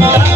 Yeah. Okay.